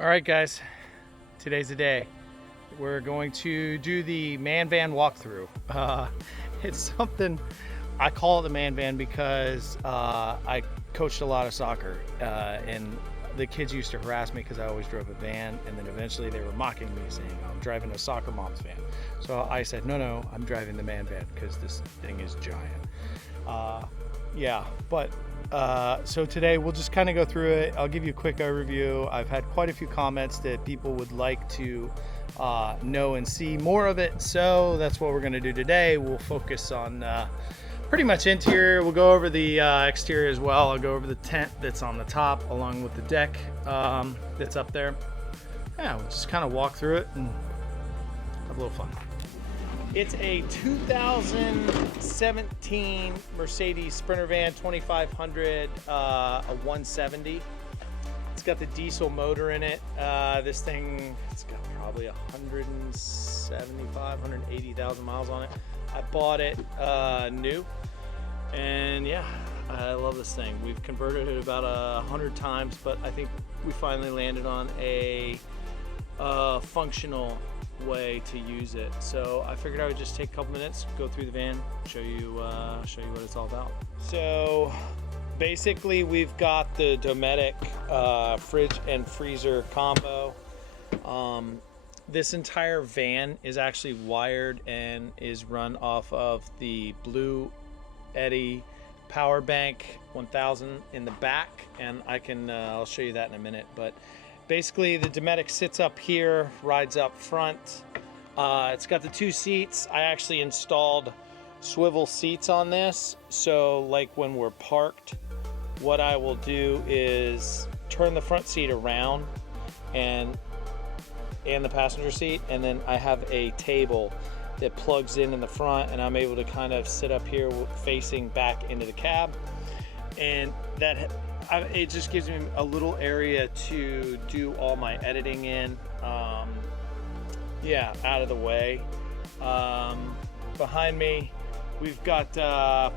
All right, guys, today's the day. We're going to do the man van walkthrough. It's something, I call it the man van because I coached a lot of soccer and the kids used to harass me because I always drove a van, and then eventually they were mocking me saying, oh, I'm driving a soccer mom's van. So I said, no, I'm driving the man van because this thing is giant. So today we'll just kind of go through it. I'll give you a quick overview. I've had quite a few comments that people would like to know and see more of it, so that's what we're going to do today. We'll focus on pretty much interior. We'll go over the exterior as well. I'll go over the tent that's on the top along with the deck that's up there. Yeah, we'll just kind of walk through it and have a little fun. It's a 2017 Mercedes Sprinter van 2500, a 170. It's got the diesel motor in it. This thing, it's got probably 180,000 miles on it. I bought it new, and yeah, I love this thing. We've converted it about 100 times, but I think we finally landed on a functional way to use it. So I figured I would just take a couple minutes, go through the van, show you what it's all about. So basically we've got the Dometic fridge and freezer combo. This entire van is actually wired and is run off of the Blue Eddy power bank 1000 in the back, and I'll show you that in a minute. But basically the Dometic sits up here, rides up front. It's got the two seats. I actually installed swivel seats on this, so like when we're parked, what I will do is turn the front seat around and the passenger seat, and then I have a table that plugs in the front, and I'm able to kind of sit up here facing back into the cab, and it just gives me a little area to do all my editing in, out of the way. Behind me we've got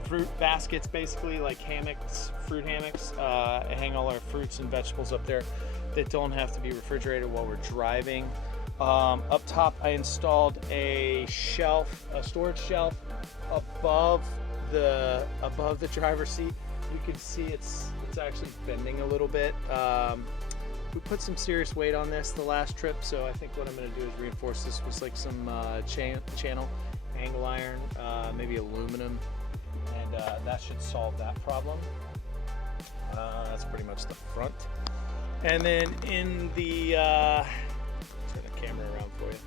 fruit baskets, basically like hammocks, fruit hammocks. I hang all our fruits and vegetables up there that don't have to be refrigerated while we're driving. Up top I installed a storage shelf above the driver's seat. You can see it's actually bending a little bit. We put some serious weight on this the last trip, so I think what I'm going to do is reinforce this with like some channel angle iron, maybe aluminum, and that should solve that problem. That's pretty much the front. And then in the turn the camera around for you.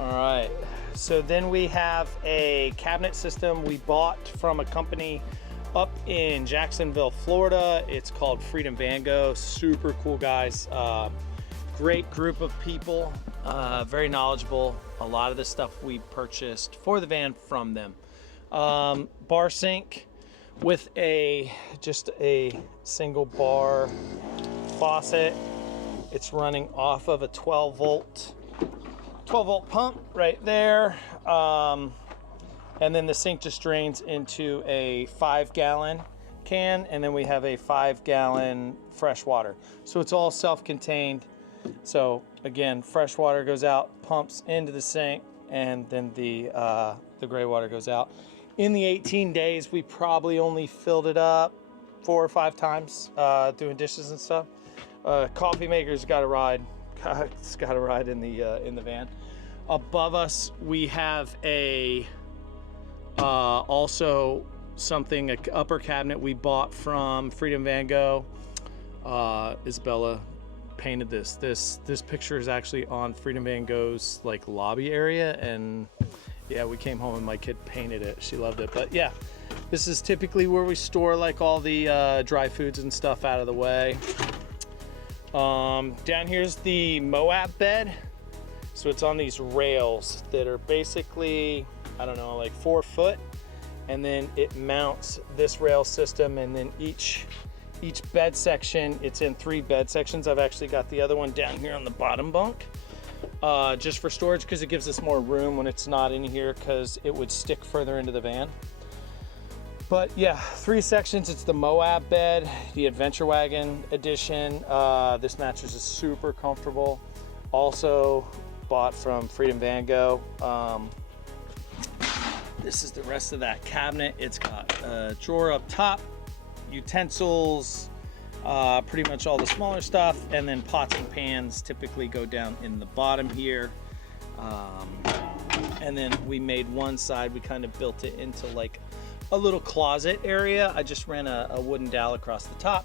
All right, so then we have a cabinet system we bought from a company up in Jacksonville, Florida. It's called Freedom Van Go. Super cool guys, great group of people, very knowledgeable. A lot of the stuff we purchased for the van from them. Bar sink with just a single bar faucet. It's running off of a 12 volt pump right there. And then the sink just drains into a 5-gallon can, and then we have a 5-gallon fresh water. So it's all self-contained. So again, fresh water goes out, pumps into the sink, and then the gray water goes out. In the 18 days, we probably only filled it up 4 or 5 times doing dishes and stuff. Coffee maker's got a ride. It's got a ride in the van. Above us, we have also an upper cabinet we bought from Freedom Van Go. Isabella painted this. This picture is actually on Freedom Van Go's like lobby area, and yeah, we came home and my kid painted it. She loved it. But yeah, this is typically where we store like all the dry foods and stuff out of the way. Down here's the Moab bed. So it's on these rails that are basically, I don't know, like 4 foot, and then it mounts this rail system, and then each bed section, it's in 3 bed sections. I've actually got the other one down here on the bottom bunk, just for storage, because it gives us more room when it's not in here, because it would stick further into the van. But yeah, 3 sections. It's the Moab bed, the Adventure Wagon edition. This mattress is super comfortable. Also bought from Freedom Van Gogh. This is the rest of that cabinet. It's got a drawer up top, utensils, pretty much all the smaller stuff, and then pots and pans typically go down in the bottom here. And then we made one side, we kind of built it into like a little closet area. I just ran a wooden dowel across the top,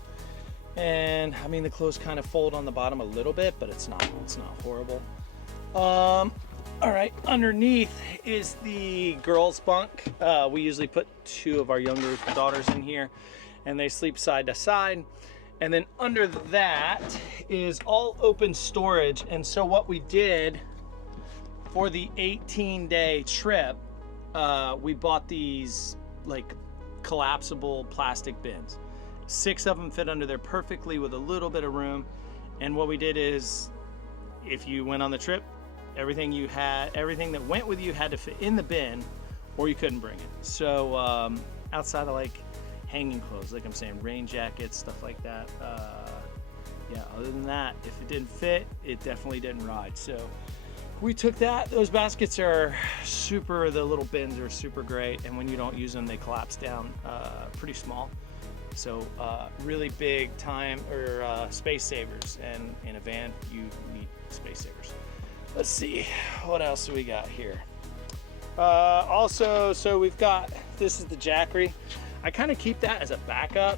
and I mean the clothes kind of fold on the bottom a little bit, but it's not horrible. All right, underneath is the girls' bunk. We usually put 2 of our younger daughters in here, and they sleep side to side. And then under that is all open storage. And so what we did for the 18-day trip, we bought these like collapsible plastic bins. 6 of them fit under there perfectly with a little bit of room. And what we did is, if you went on the trip, everything that went with you had to fit in the bin, or you couldn't bring it. So outside of like hanging clothes, like I'm saying, rain jackets, stuff like that. Yeah, other than that, if it didn't fit, it definitely didn't ride. So we took that. Those baskets are super, the little bins are super great, and when you don't use them, they collapse down pretty small. So really big time or space savers, and in a van you need space savers. Let's see, what else do we got here? Also, so we've got, this is the Jackery. I kind of keep that as a backup.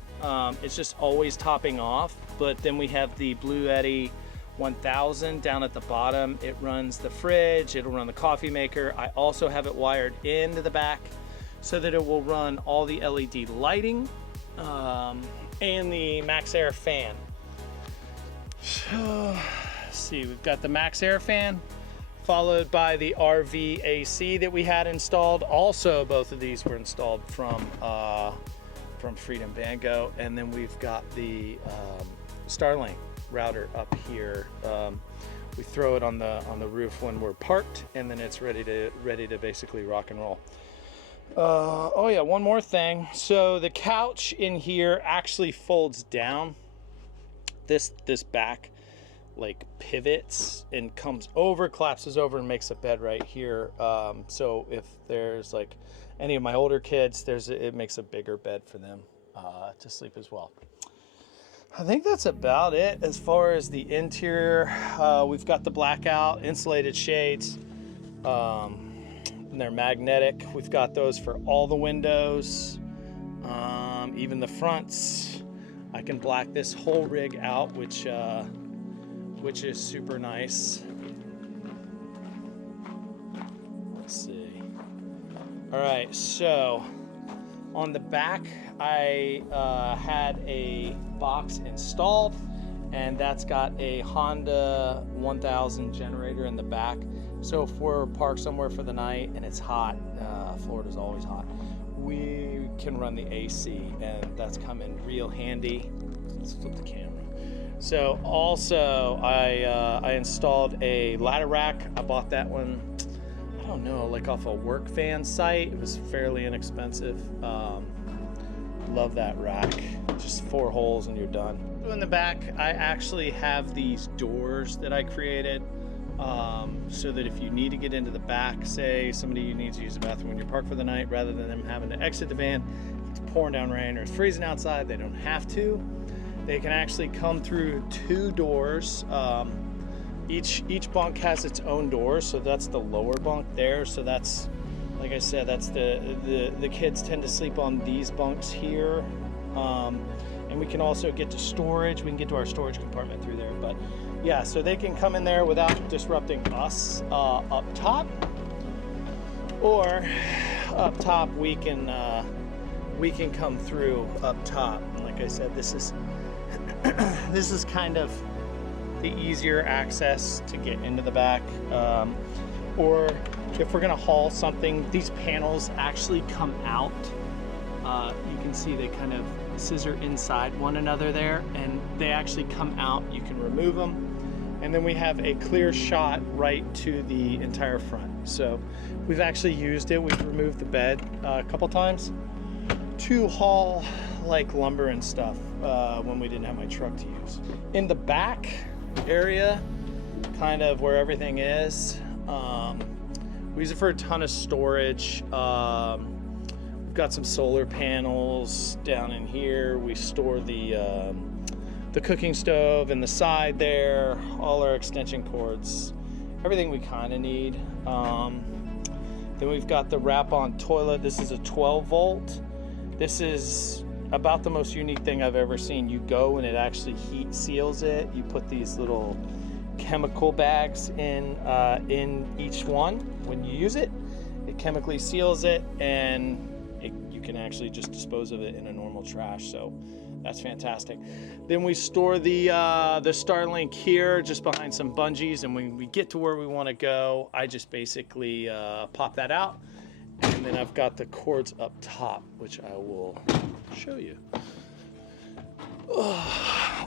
It's just always topping off, but then we have the Blue Eddy 1000 down at the bottom. It runs the fridge, it'll run the coffee maker. I also have it wired into the back so that it will run all the LED lighting and the Max Air fan. So, let's see, we've got the Max Air fan, followed by the RV AC that we had installed. Also, both of these were installed from Freedom Van Gogh. And then we've got the Starlink router up here. We throw it on the roof when we're parked, and then it's ready to basically rock and roll. Oh yeah, one more thing. So the couch in here actually folds down. This back like pivots and comes over, collapses over, and makes a bed right here. So if there's like any of my older kids, it makes a bigger bed for them to sleep as well. I think that's about it as far as the interior. We've got the blackout insulated shades, and they're magnetic. We've got those for all the windows, even the fronts. I can black this whole rig out, which is super nice. Let's see. All right, so on the back, I had a box installed, and that's got a Honda 1000 generator in the back. So if we're parked somewhere for the night and it's hot, Florida's always hot, we can run the AC, and that's come in real handy. Let's flip the camera. So also I installed a ladder rack. I bought that one, I don't know, like off a work van site. It was fairly inexpensive. Love that rack. Just 4 holes and you're done. So in the back, I actually have these doors that I created so that if you need to get into the back, say somebody needs to use the bathroom when you're parked for the night, rather than them having to exit the van, if it's pouring down rain or it's freezing outside, they don't have to. They can actually come through 2 doors. Each bunk has its own door, so that's the lower bunk there. So that's, like I said, that's the kids tend to sleep on these bunks here. And we can also get to storage. We can get to our storage compartment through there. But yeah, so they can come in there without disrupting us up top. Or up top, we can come through up top. And like I said, this is kind of the easier access to get into the back. Or if we're gonna haul something, these panels actually come out. You can see they kind of scissor inside one another there, and they actually come out. You can remove them, and then we have a clear shot right to the entire front. So we've actually used it. We've removed the bed a couple times to haul like lumber and stuff when we didn't have my truck to use. In the back area, kind of where everything is, we use it for a ton of storage. We've got some solar panels down in here. We store the cooking stove in the side there, all our extension cords, everything we kind of need. Then we've got the wrap-on toilet. This is a 12 volt. This is about the most unique thing I've ever seen. You go and it actually heat seals it. You put these little chemical bags in each one. When you use it, it chemically seals it, and you can actually just dispose of it in a normal trash. So that's fantastic. Then we store the Starlink here just behind some bungees, and when we get to where we want to go, I just basically pop that out, and then I've got the cords up top, which I will show you.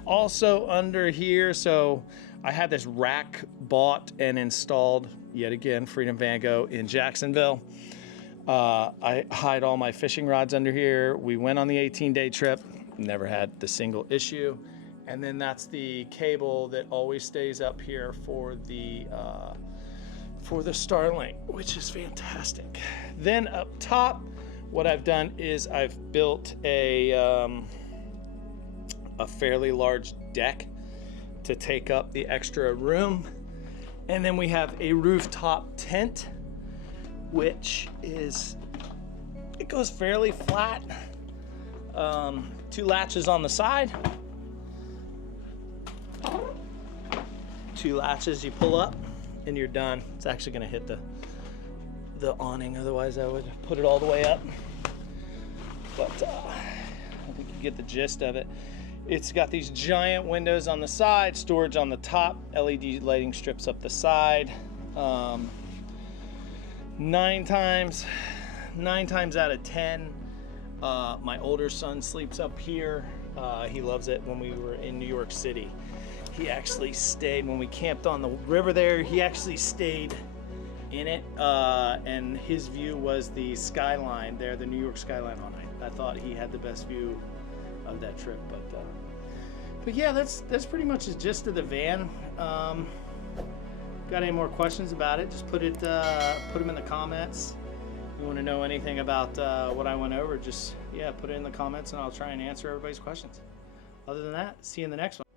Also under here, so I had this rack bought and installed, yet again, Freedom Van Gogh in Jacksonville. I hide all my fishing rods under here. We went on the 18-day trip, never had the single issue. And then that's the cable that always stays up here for the Starlink, which is fantastic. Then up top, what I've done is I've built a fairly large deck to take up the extra room. And then we have a rooftop tent, which it goes fairly flat. 2 latches on the side. 2 latches you pull up and you're done. It's actually gonna hit the awning, otherwise I would put it all the way up. But I think you get the gist of it. It's got these giant windows on the side, storage on the top, LED lighting strips up the side. 9 times out of 10, my older son sleeps up here. He loves it. When we were in New York City, he actually stayed, when we camped on the river there, he actually stayed in it, and his view was the skyline there, the New York skyline all night. I thought he had the best view of that trip, but yeah, that's pretty much the gist of the van. Got any more questions about it, just put them in the comments. If you want to know anything about what I went over, just put it in the comments and I'll try and answer everybody's questions. Other than that, see you in the next one.